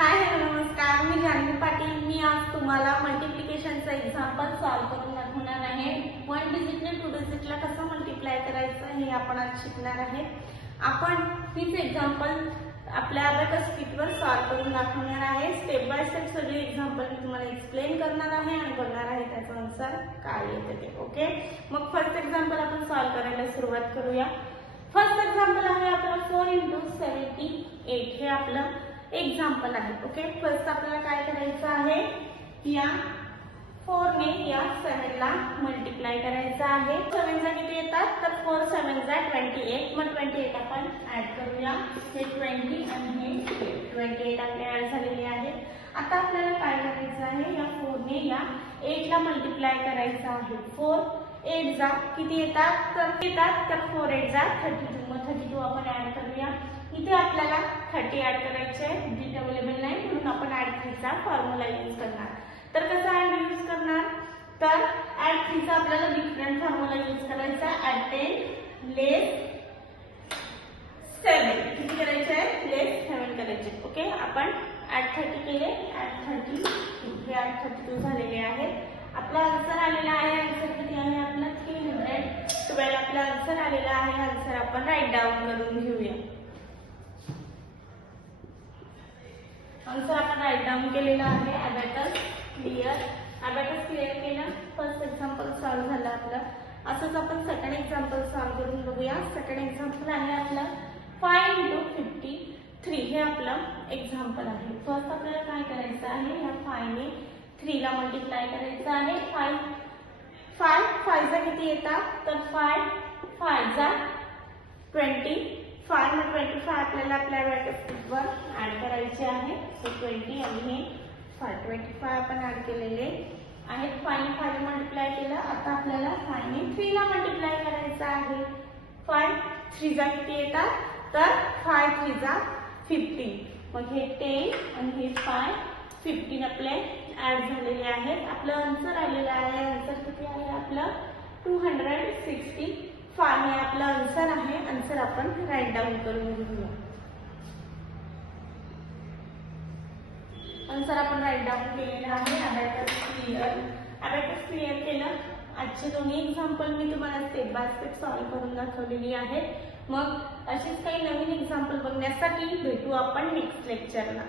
Hi hello नमस्कार, मी जानवी पाटील। मी आज तुम्हाला मल्टिप्लिकेशनचा एक्झाम्पल सॉल्व करून दाखवणार आहे। 1 डिजिटने 2 डिजिटला कसं मल्टिप्लाय करायचं हे आपण आज शिकणार आहे। आपण हीच एक्झाम्पल आपल्या अबॅकस शीटवर सॉल्व करून दाखवणार आहे। स्टेप बाय स्टेप सगळे एक्झाम्पल मी तुम्हाला एक्सप्लेन करणार आहे आणि बघणार आहे त्याचा आन्सर काय येते ते। ओके, मग फर्स्ट एक्झाम्पल आपण सॉल्व करायला सुरुवात करूया। फर्स्ट एक्झाम्पल आहे आपला 4 × 78 हे आपलं एक्झाम्पल आहे। ओके, फर्स्ट आपल्याला काय करायचं आहे, या 4 ने या 7 ला मल्टिप्लाय करायचं आहे। 7 चा किती येतात, तर 4 7 जा 28। मग 28 आपण ऍड करूया। हे 20 आणि हे 28 आपले ऍड झालेले आहेत। आता आपल्याला काय करायचं आहे, या 4 ने या 8 ला मल्टिप्लाय करायचं आहे। 4 8 जा किती येतात, तर 4 8 जा 32। मग 32 आपण ऍड करूया। इथे आपल्याला 30 ऍड करायचे आहे, डिजिट अवेलेबल नाही म्हणून आपण ऍड 3 चा फॉर्म्युला यूज करणार। तर कसा ऍड यूज करणार, तर ऍड 3 चा आपल्याला डिफरंट फॉर्म्युला यूज करायचा आहे। ऍड 10 लेस 7 किती करायचे आहे, लेस 7 करायचे। ओके, आपण ऍड 30 केले, ऍड 30 हे ऍड 32 झालेले आहेत। आपला आन्सर आलेला आहे, आन्सर किती आहे आपला 312 आपला आन्सर आलेला आहे। आन्सर आपण राईट डाऊन करून घेऊया। आन्सर आपण राईट डाऊन केलेला आहे। अबॅकस क्लिअर केलं। फर्स्ट एक्झाम्पल सॉल्व झालं आपलं। असंच आपण सेकंड एक्झाम्पल सॉल्व करून बघूया। सेकंड एक्झाम्पल आहे आपलं 5 × 53 हे आपलं एक्झाम्पल आहे। फर्स्ट आपल्याला काय करायचं आहे, या 5 ने 3 ला मल्टिप्लाय करायचं आहे। 5 जा किती येतात, तर 5 जा 25। मग 25 आपल्याला आपल्या अबॅकस वर ऍड करायचे आहे। 20 आणि हे 25 आपण ऍड केलेले आहेत। 5 ने 5 मल्टिप्लाय केलं। आता आपल्याला 5 ने 3 ला मल्टिप्लाय करायचं आहे। 5 3 जा किती येतात, तर 5 3 जा 15। मग हे 10 आणि हे 15 आपले ऍड झालेले आहेत। आपलं आन्सर आलेलं आहे। आन्सर किती आहे आपलं 265 हे आपलं आन्सर आहे। आन्सर आपण राईट डाऊन करून घेऊया। आन्सर आपण राईट डाऊन केलेलं आहे। अबॅकस क्लिअर केलं। आजचे दोन्ही एक्झाम्पल मी तुम्हाला स्टेप बाय स्टेप सॉल्व करून दाखवलेली आहेत। मग अशीच काही नवीन एक्झाम्पल बघण्यासाठी भेटू आपण नेक्स्ट लेक्चरला।